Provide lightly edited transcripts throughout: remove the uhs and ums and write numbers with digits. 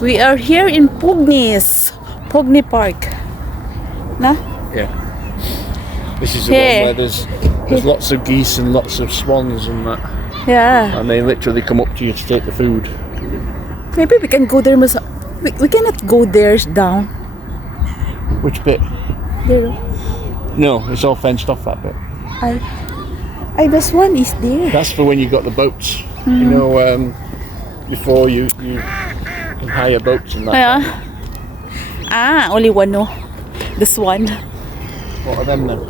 We are here in Pugneys, Pugney Park. Nah? Yeah. This is the one where there's lots of geese and lots of swans and that. Yeah. And they literally come up to you to take the food. Maybe we can go there. We cannot go there down. Which bit? There. No, it's all fenced off, that bit. I guess one is there. That's for when you got the boats. You know, before you can hire boats and that. Yeah. Ah, only one, no. This one. What are them then?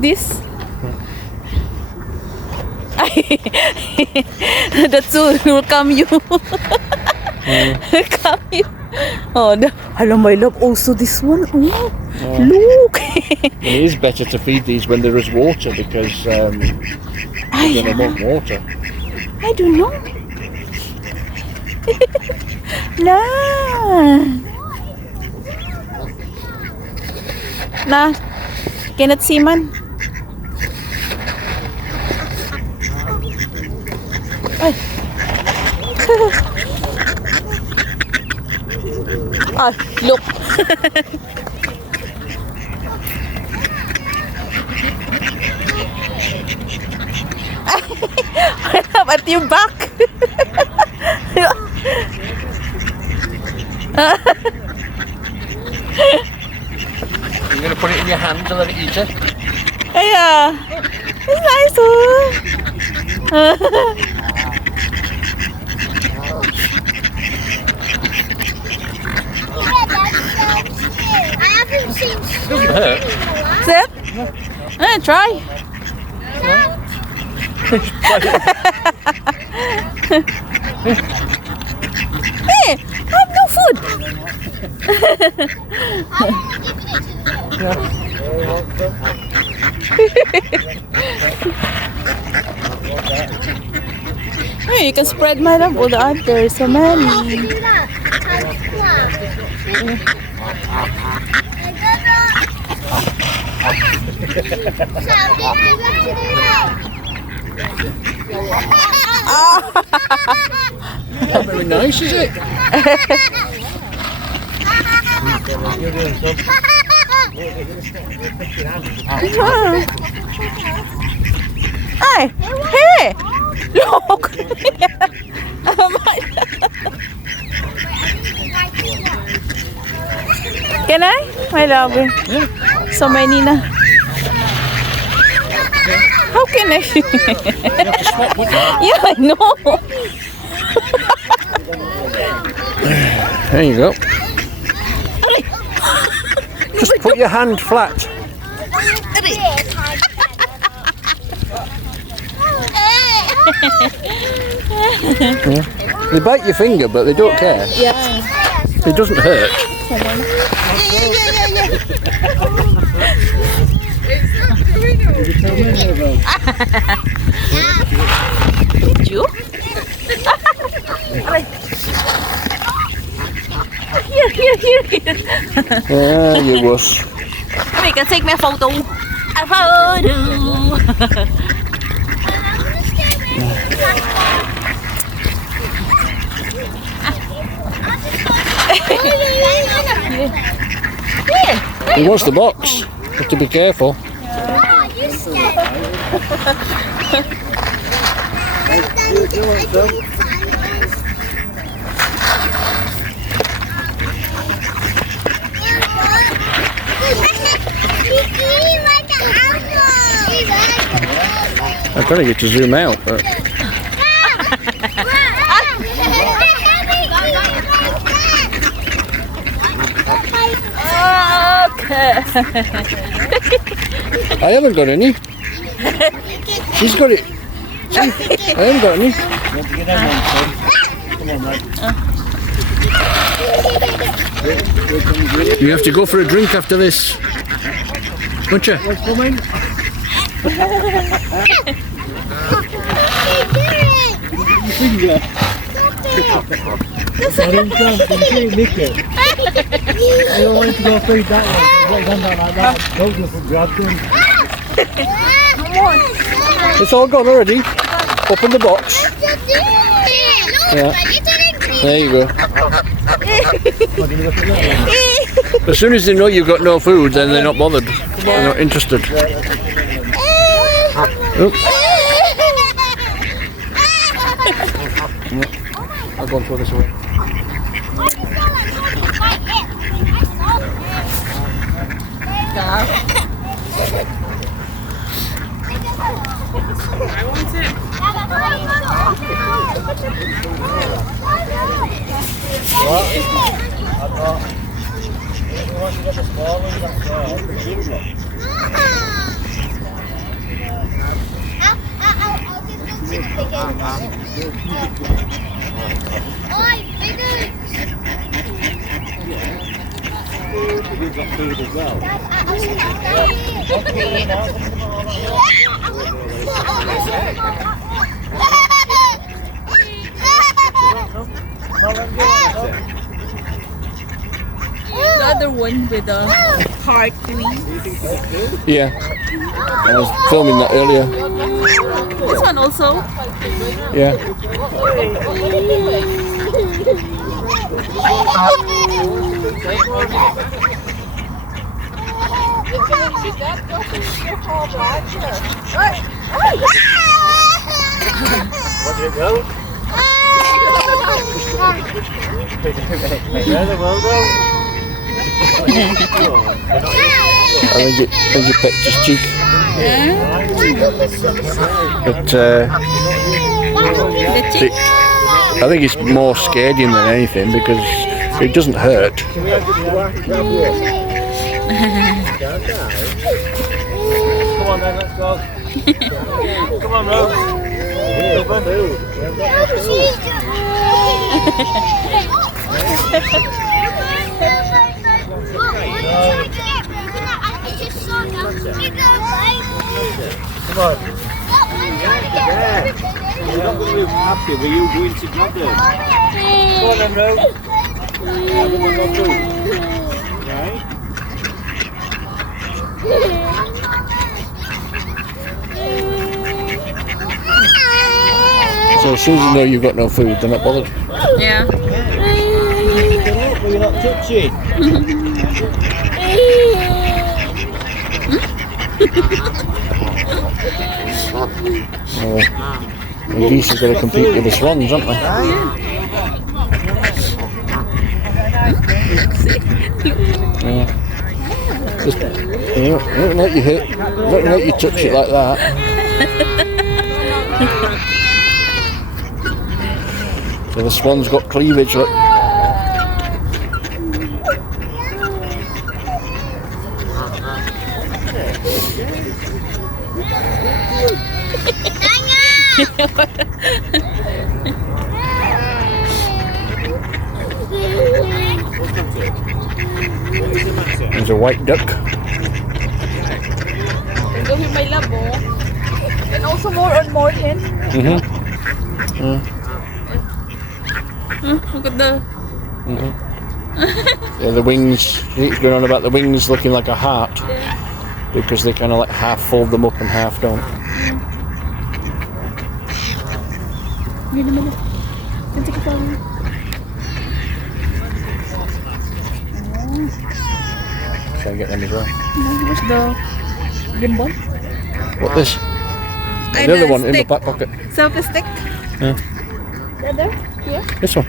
This. That soon will come you. Come you. Oh, hello, my love. Also, this one. Oh, look. It is better to feed these when there is water because they're going to want water. I don't know. Nah, cannot see man. Ay. Ay, look. At your back. You're going to put it in your hand to let it eat it? Yeah. It's nice, I haven't seen Doesn't hurt. Sit. Try. Hey, I have no food. Hey, you can spread my love all the others. So many. Not very nice, is it? Hey, hey, look. Can I? My love. Yeah. So many na. How can I? You have to swap, wouldn't you? Yeah, I know. There you go. Just put your hand flat. They bite your finger, but they don't care. Yeah. It doesn't hurt. Did you? Here. Yeah, you was. We can take me a photo. A photo. He wants the box. You have to be careful. I'm trying to get to zoom out, but I haven't got any. She's got it. See, I haven't got any. You have to go for a drink after this, won't you? What's coming? Finger. I didn't nick it. I don't want to go feed that one. Like that. Don't just grab them. It's all gone already. Open the box. Yeah. There you go. As soon as they know you've got no food, then they're not bothered. They're not interested. Oh. I'll go and throw this away. I want it. You've got food as well. The other one with the heart wing. Yeah. I was filming that earlier. This one also. Yeah. What did it go? I think it pecked his cheek. But I think it's more scared him than anything because it doesn't hurt. Come on then, let's go. Come on, Rose. Come on. You're not going to move happy, but you're going to grab them. Come on then, Rose. Everyone go through. Right? So as soon as you know you've got no food, they're not bothered. Yeah. But you're not touching. The geese have got to compete with the swans, haven't they? Yeah. Just, don't let you hit. Don't let you touch it like that. So the swan's got cleavage, look. There's a white duck. Go with my labo. And also more on morning. Look at the... Yeah, the wings, he's going on about the wings looking like a heart because they kind of like half fold them up and half don't. Yun naman. Can take a photo. Try and get them as well. Where's the gimbal? What, this? The other one in the back pocket. Selfie stick? Yeah. The other? Yeah. This one.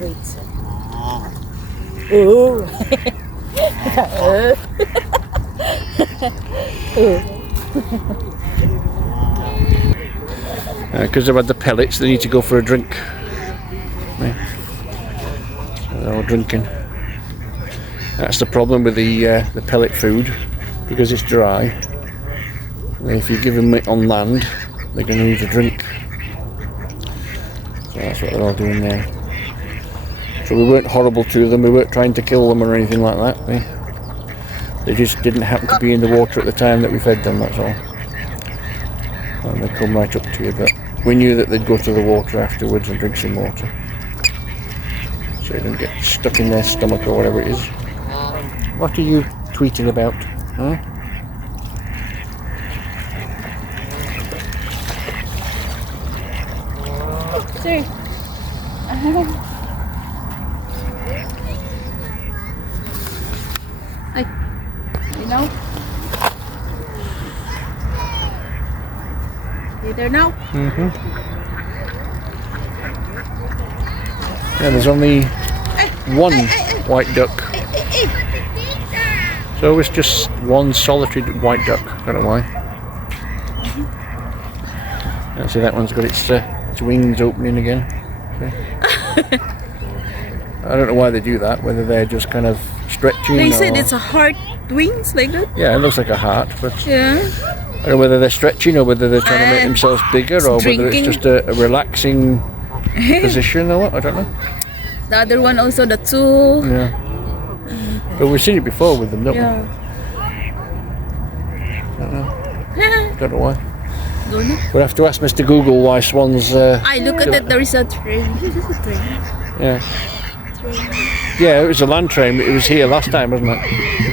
Wait. Oh. Because they've had the pellets, they need to go for a drink. Yeah. They're all drinking. That's the problem with the pellet food, because it's dry. And if you give them it on land, they're going to need a drink. So that's what they're all doing there. So we weren't horrible to them, we weren't trying to kill them or anything like that. They just didn't happen to be in the water at the time that we fed them, that's all. And they come right up to you, but we knew that they'd go to the water afterwards and drink some water. So they don't get stuck in their stomach or whatever it is. What are you tweeting about? Huh? No. You there now? Yeah, there's only one white duck. So it's just one solitary white duck. I don't know why. Yeah, see, that one's got its wings opening again. See? I don't know why they do that, whether they're just kind of stretching They or... said it's a heart wings like that. Yeah, it looks like a heart, but Yeah. I don't know whether they're stretching or whether they're trying to make themselves bigger or whether drinking. it's just a relaxing position or what, I don't know. The other one also, the two. Yeah. But we've seen it before with them, don't Yeah. we? Don't know why. Don't know. We'll have to ask Mr. Google why swans... I look at it, there is a train. Yeah. Yeah, it was a land train, but it was here last time, wasn't it?